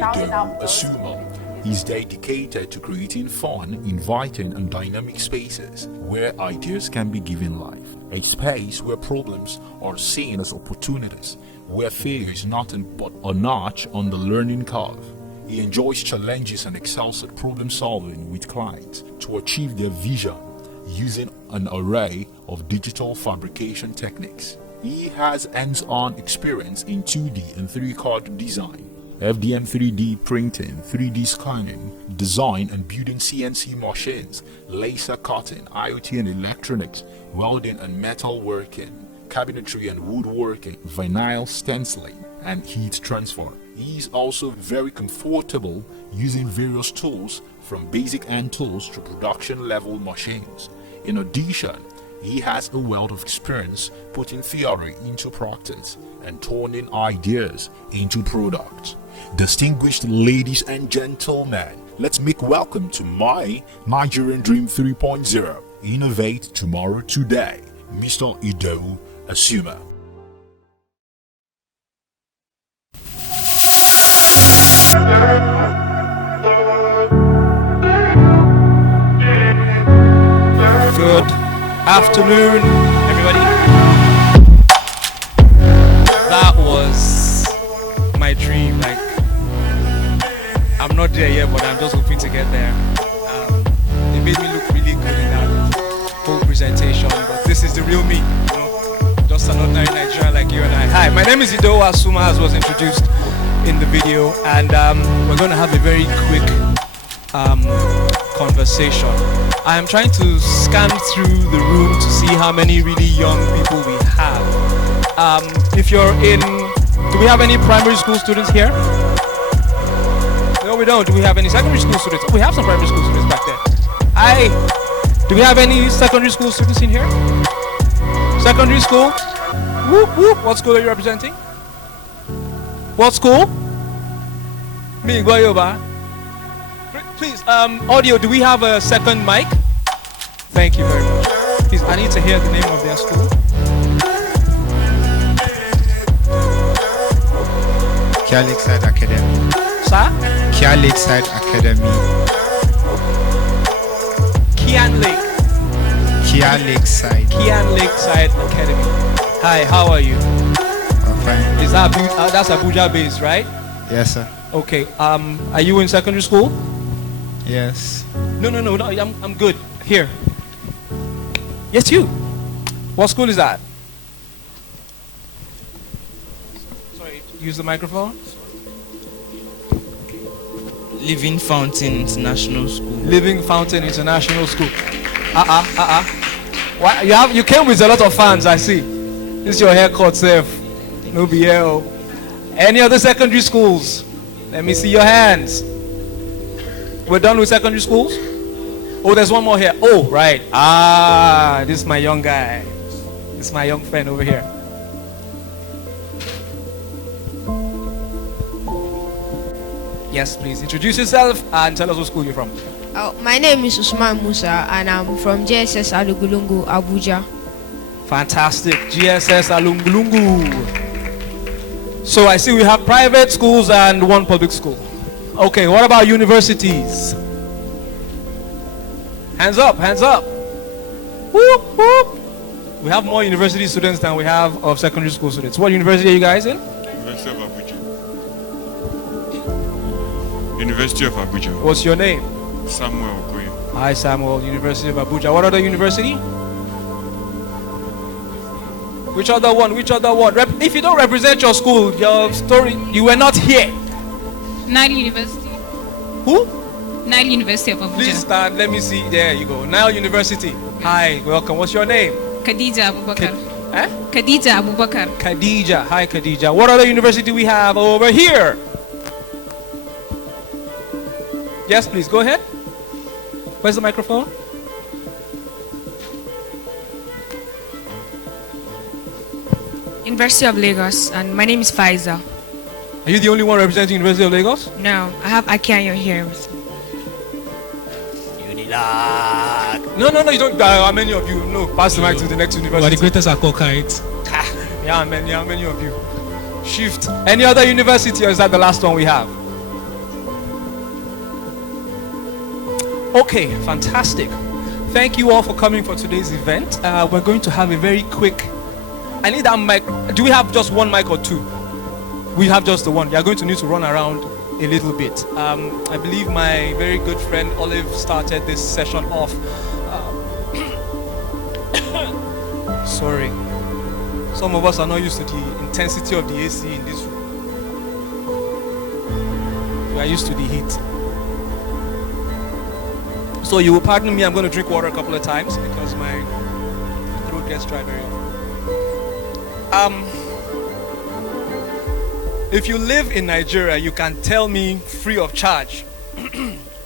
Idowu Asumah is dedicated to creating fun, inviting and dynamic spaces where ideas can be given life. A space where problems are seen as opportunities, where failure is nothing but a notch on the learning curve. He enjoys challenges and excels at problem solving with clients to achieve their vision using an array of digital fabrication techniques. He has hands-on experience in 2D and 3D card design, FDM 3D printing, 3D scanning, design and building CNC machines, laser cutting, IoT and electronics, welding and metal working, cabinetry and woodworking, vinyl stenciling, and heat transfer. He is also very comfortable using various tools from basic hand tools to production level machines. In addition, he has a wealth of experience putting theory into practice and turning ideas into products. Distinguished ladies and gentlemen, let's make welcome to my Nigerian Dream 3.0. Innovate tomorrow today, Mr. Idowu Asumah. Good afternoon, everybody. That was my dream. Like, I'm not there yet, but I'm just hoping to get there. They made me look really good in that whole presentation, but this is the real me, you know? Just an ordinary Nigerian like you and I. Hi, my name is Idowu Asumah, as was introduced in the video, and we're going to have a very quick conversation. I am trying to scan through the room to see how many really young people we have. If you're in, do we have any primary school students here? No, we don't. Do we have any secondary school students? Oh, we have some primary school students back there. Do we have any secondary school students in here? Secondary school? Whoop, whoop. What school are you representing? What school? Me, Goyoba. Please, audio, do we have a second mic? Thank you very much. Please, I need to hear the name of their school. Kia Lakeside Academy. Sir? Kia Lakeside Academy. Kian Lake. Kia Lakeside. Kian Lakeside Academy. Hi, how are you? I'm fine. Is that that's Abuja based, right? Yes, sir. Okay. Are you in secondary school? Yes. No. I'm good. Here. Yes, you. What school is that? Sorry, use the microphone. Living Fountain International School. Living Fountain International School. Why you came with a lot of fans, I see. This is your haircut, safe. No BL. Any other secondary schools? Let me see your hands. We're done with secondary schools? Oh, there's one more here. Oh, right. This is my young guy. This is my young friend over here. Yes, please. Introduce yourself and tell us what school you're from. Oh, my name is Asumah Musa and I'm from JSS Alugulungu, Abuja. Fantastic. GSS Alugulungu. So I see we have private schools and one public school. Okay, what about universities? Hands up, hands up. Whoop, whoop. We have more university students than we have of secondary school students. What university are you guys in? University of Abuja. University of Abuja. What's your name? Samuel Okoye. Hi Samuel, University of Abuja. What other university? Which other one? Which other one? If you don't represent your school, your story, you were not here. Nile University. Who? Nile University of Abuja. Please stand. Let me see. There you go. Nile University. Hi, welcome. What's your name? Khadija Abubakar. Eh? Khadija Abubakar. Khadija. Hi, Khadija. What other university we have over here? Yes, please. Go ahead. Where's the microphone? University of Lagos, and my name is Faiza. Are you the only one representing University of Lagos? No, I have Akianyo here. Unilag. No, you don't. How many of you? No, pass the mic to the next university. But the greatest are cockeyed. Yeah, how many of you? Shift. Any other university, or is that the last one we have? Okay, fantastic. Thank you all for coming for today's event. We're going to have a very quick. I need that mic. Do we have just one mic or two? We have just the one. You're going to need to run around a little bit. I believe my very good friend Olive started this session off. Sorry. Some of us are not used to the intensity of the AC in this room. We are used to the heat. So you will pardon me, I'm going to drink water a couple of times because my throat gets dry very often. If you live in Nigeria, you can tell me free of charge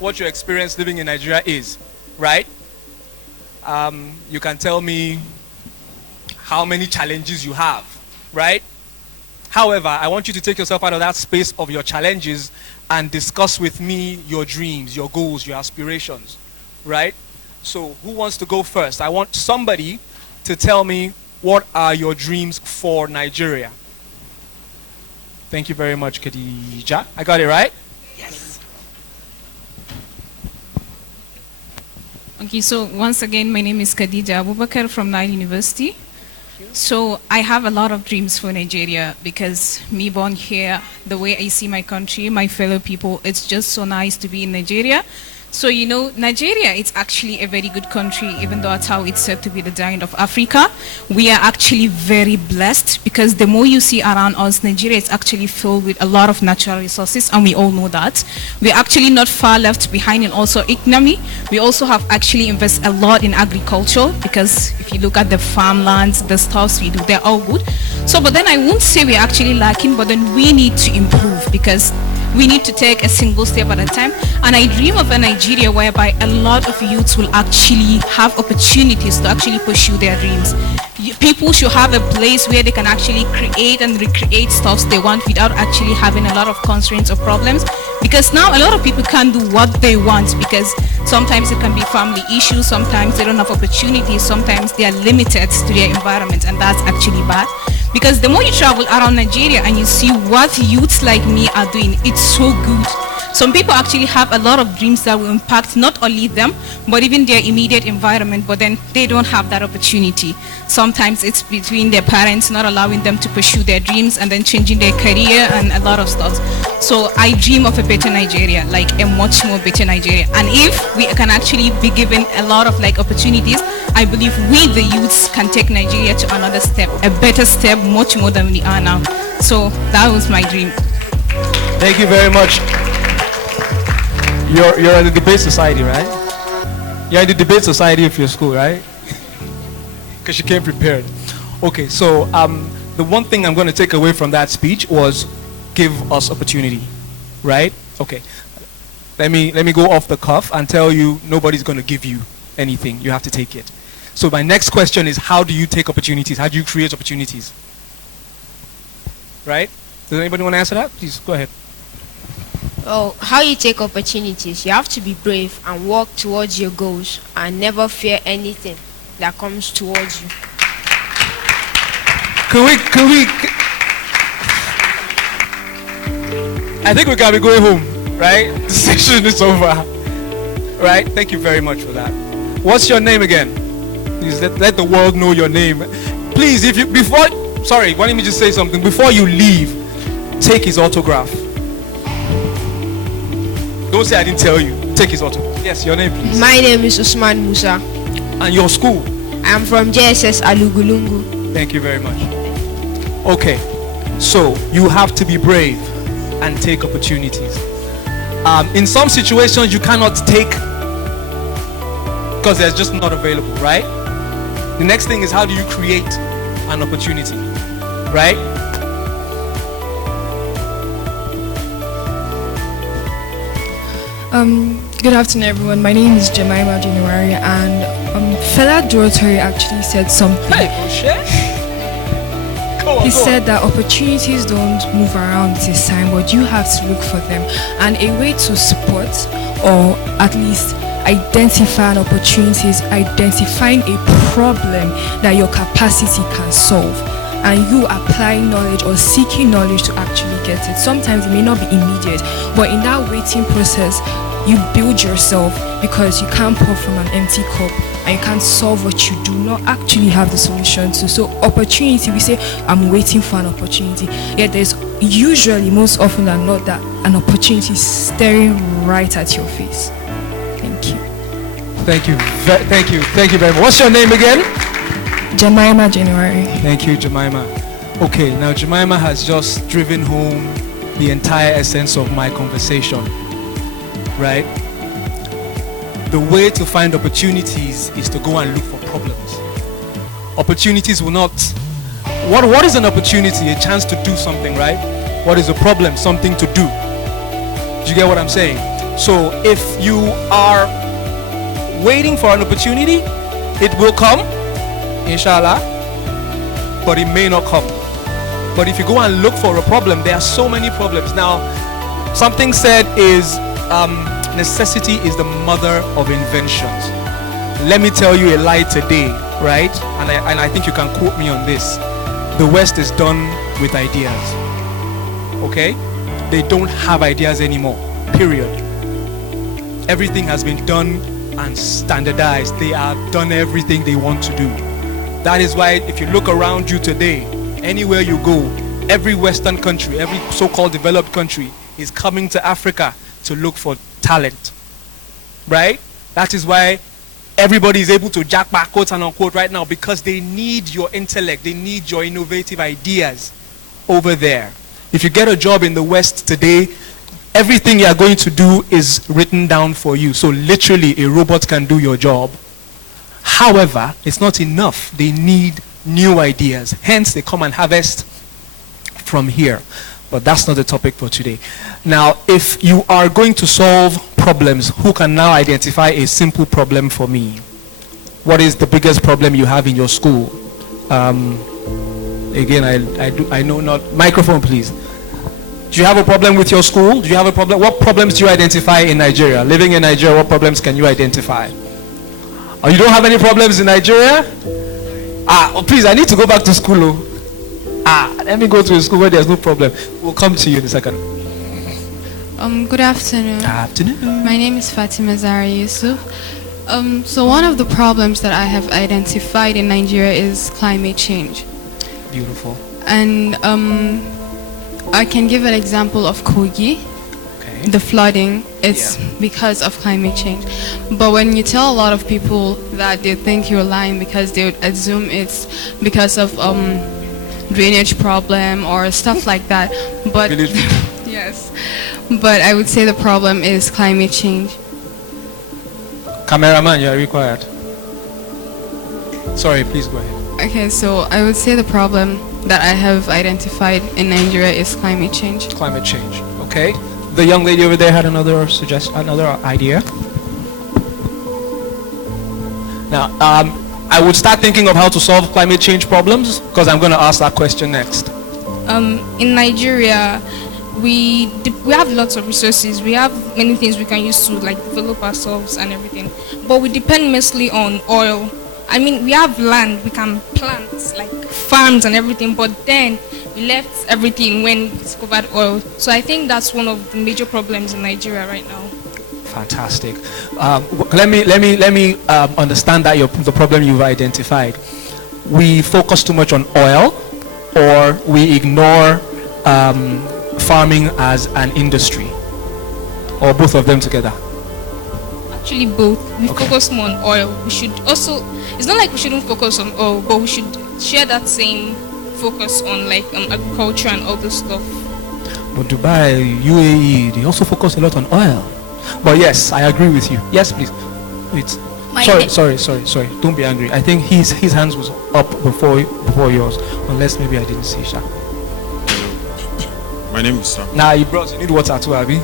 what your experience living in Nigeria is, right? You can tell me how many challenges you have, right? However, I want you to take yourself out of that space of your challenges and discuss with me your dreams, your goals, your aspirations, right? So who wants to go first? I want somebody to tell me what are your dreams for Nigeria. Thank you very much, Khadija. I got it right? Yes. Okay, so once again, my name is Khadija Abubakar from Nile University. So I have a lot of dreams for Nigeria because me born here, the way I see my country, my fellow people, it's just so nice to be in Nigeria. So, you know, Nigeria is actually a very good country, even though that's how it's said to be the giant of Africa. We are actually very blessed because the more you see around us, Nigeria is actually filled with a lot of natural resources, and we all know that. We're actually not far left behind in also economy. We also have actually invested a lot in agriculture because if you look at the farmlands, the stuffs we do, they're all good. So, but then I won't say we're actually lacking, but then we need to improve because we need to take a single step at a time. And I dream of a Nigeria whereby a lot of youths will actually have opportunities to actually pursue their dreams. People should have a place where they can actually create and recreate stuff they want without actually having a lot of constraints or problems. Because now a lot of people can't do what they want because sometimes it can be family issues, sometimes they don't have opportunities, sometimes they are limited to their environment, and that's actually bad. Because the more you travel around Nigeria and you see what youths like me are doing, it's so good. Some people actually have a lot of dreams that will impact not only them, but even their immediate environment, but then they don't have that opportunity. Sometimes it's between their parents not allowing them to pursue their dreams and then changing their career and a lot of stuff. So I dream of a better Nigeria, like a much more better Nigeria. And if we can actually be given a lot of like opportunities, I believe we the youths can take Nigeria to another step, a better step, much more than we are now. So that was my dream. Thank you very much. You're in the debate society, right? You're in the debate society of your school, right? Because you came prepared. Okay, so the one thing I'm going to take away from that speech was give us opportunity, right? Okay, let me go off the cuff and tell you nobody's going to give you anything. You have to take it. So my next question is, how do you take opportunities? How do you create opportunities? Right? Does anybody want to answer that? Please go ahead. Oh, how you take opportunities? You have to be brave and work towards your goals and never fear anything that comes towards you. I think we gotta be going home, right? The session is over. Right? Thank you very much for that. What's your name again? Please let the world know your name. Please, if you sorry, why don't me just say something? Before you leave, take his autograph. Don't say I didn't tell you. Take his autograph. Yes, your name, please. My name is Asumah Musa. And your school? I'm from JSS Alugulungu. Thank you very much. Okay, so you have to be brave and take opportunities. In some situations you cannot take because they're just not available, right? The next thing is, how do you create an opportunity, right? Good afternoon, everyone. My name is Jemima January, and Fela Dorotary actually said something. Hey, O'Shea. He said that opportunities don't move around at this time, but you have to look for them. And a way to support, or at least identify an opportunity, is identifying a problem that your capacity can solve, and you applying knowledge or seeking knowledge to actually get it. Sometimes it may not be immediate, but in that waiting process, you build yourself, because you can't pour from an empty cup and you can't solve what you do not actually have the solution to. So opportunity, we say, I'm waiting for an opportunity. Yet there's usually, most often than not, that an opportunity is staring right at your face. Thank you. Thank you. Thank you very much. What's your name again? Jemima January. Thank you, Jemima. Okay, now Jemima has just driven home the entire essence of my conversation, right? The way to find opportunities is to go and look for problems. Opportunities will not... What is an opportunity? A chance to do something, right? What is a problem? Something to do. Do you get what I'm saying? So if you are waiting for an opportunity, it will come, inshallah, but it may not come. But if you go and look for a problem, there are so many problems. Now, something said is necessity is the mother of inventions. Let me tell you a lie today, right? And I think you can quote me on this. The West is done with ideas. Okay? They don't have ideas anymore. Period. Everything has been done and standardized. They have done everything they want to do. That is why if you look around you today, anywhere you go, every Western country, every so-called developed country is coming to Africa to look for talent. Right? That is why everybody is able to jackpot, quote and unquote, right now, because they need your intellect, they need your innovative ideas over there. If you get a job in the West today, everything you are going to do is written down for you. So literally a robot can do your job. However, it's not enough. They need new ideas. Hence, they come and harvest from here. But that's not the topic for today. Now, if you are going to solve problems, who can now identify a simple problem for me? What is the biggest problem you have in your school? Again, I know not. Microphone, please. Do you have a problem with your school? Do you have a problem? What problems do you identify in Nigeria? Living in Nigeria, what problems can you identify? Oh, you don't have any problems in Nigeria? Please, I need to go back to school. Let me go to a school where there's no problem. We'll come to you in a second. Good afternoon. Good afternoon. My name is Fatima Zara Yusuf. So one of the problems that I have identified in Nigeria is climate change. Beautiful. And I can give an example of Kogi. Okay. The flooding, it's because of climate change. But when you tell a lot of people that, they think you're lying, because they would assume it's because of drainage problem or stuff like that. But yes, but I would say the problem is climate change. Cameraman, you are required. Sorry, please go ahead. Okay, so I would say the problem that I have identified in Nigeria is climate change. Climate change. Okay. The young lady over there had another idea. Now, I would start thinking of how to solve climate change problems, because I'm going to ask that question next. In Nigeria, we have lots of resources. We have many things we can use to develop ourselves and everything, but we depend mostly on oil. I mean, we have land, we can plant farms and everything, but then we left everything when we discovered oil. So I think that's one of the major problems in Nigeria right now. Fantastic. Let me understand that the problem you've identified. We focus too much on oil, or we ignore farming as an industry, or both of them together. Actually, both. We focus more on oil. We should also. It's not like we shouldn't focus on oil, but we should share that same focus on agriculture and all this stuff. But Dubai, UAE, they also focus a lot on oil. But yes, I agree with you. Yes, please. Wait. Sorry. Don't be angry. I think his hands was up before yours. Unless maybe I didn't see, Sha. My name is Sam. Nah, you need water too, Abby.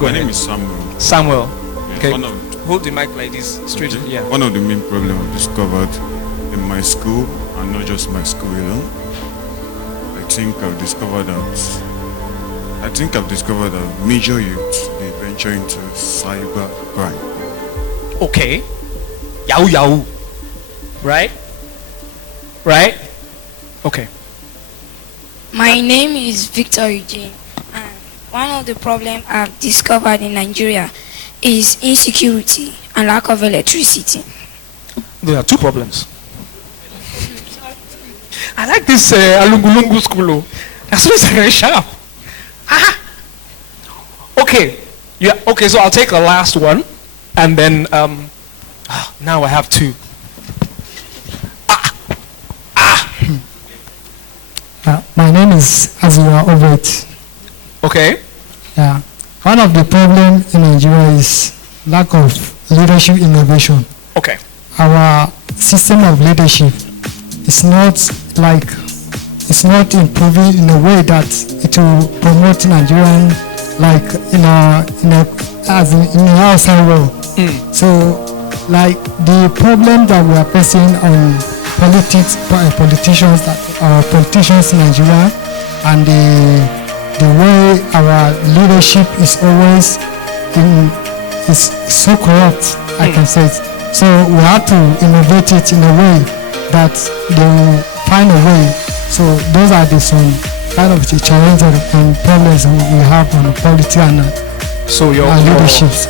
My name is Samuel. Samuel. Okay. Hold the mic like this, straight. Okay. Yeah. One of the main problems I've discovered in my school, and not just my school alone, I think I've discovered that major youths, they venture into cyber crime. Okay. Yahoo. Right? Okay. My name is Victor Eugene, and one of the problems I've discovered in Nigeria is insecurity and lack of electricity. There are two problems. I like this Alungulungu school. Oh. As soon as I very sharp. Aha. Okay. Yeah. Okay. So I'll take the last one, and then now I have two. My name is Asumah Obet. Okay. Yeah. One of the problems in Nigeria is lack of leadership innovation. Okay. Our system of leadership is not improving in a way that it will promote Nigerian like in the outside world. So like the problem that we are facing on politicians in Nigeria, and the way our leadership is always is so corrupt, I can say it. So we have to innovate it in a way that they will find a way. So those are some kind of the challenges and problems we have on the politics and leaderships.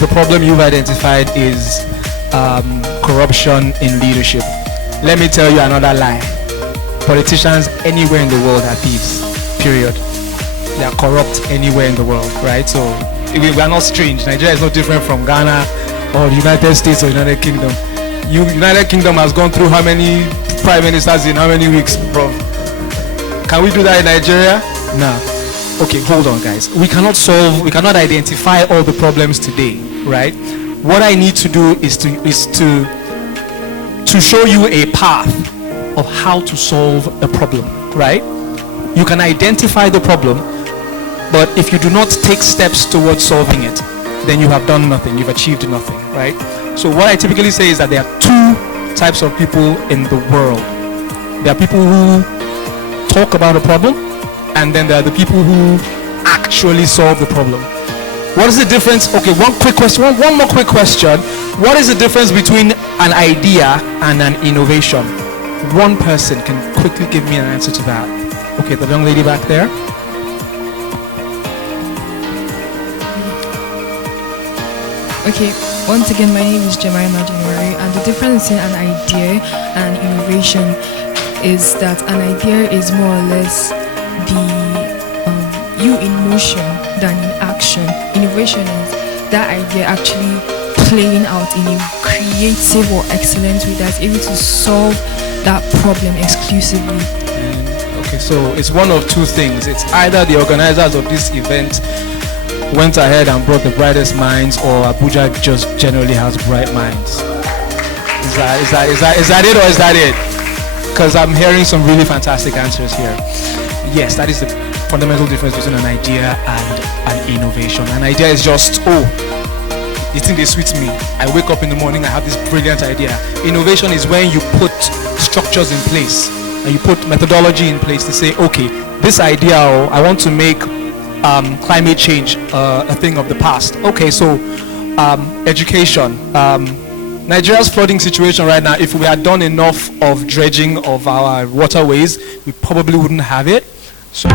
The problem you've identified is corruption in leadership. Let me tell you another lie. Politicians anywhere in the world are thieves. Period. They are corrupt anywhere in the world, right? So we are not strange. Nigeria is no different from Ghana or the United States or United Kingdom. United Kingdom has gone through how many prime ministers in how many weeks, bro? Can we do that in Nigeria? Nah. Okay, hold on, guys. We cannot identify all the problems today, right? What I need to do is to show you a path of how to solve a problem, right? You can identify the problem, but if you do not take steps towards solving it, then you have done nothing, you've achieved nothing, right? So what I typically say is that there are two types of people in the world. There are people who talk about a problem, and then there are the people who actually solve the problem. What is the difference? Okay, one more quick question. What is the difference between an idea and an innovation? One person can quickly give me an answer to that. Okay, the young lady back there. Okay, once again, my name is Jemima January, and the difference between an idea and innovation is that an idea is more or less you in motion than in action. Innovation is that idea actually playing out in a creative or excellent way that's able to solve that problem exclusively. Okay, so it's one of two things. It's either the organizers of this event went ahead and brought the brightest minds, or Abuja just generally has bright minds. Is that it, or is that it? Because I'm hearing some really fantastic answers here. Yes, that is the fundamental difference between an idea and an innovation. An idea is just, the thing they sweet me. I wake up in the morning, I have this brilliant idea. Innovation is when you put structures in place and you put methodology in place to say, okay, this idea, I want to make climate change a thing of the past. Okay, so education. Nigeria's flooding situation right now, if we had done enough of dredging of our waterways, we probably wouldn't have it. So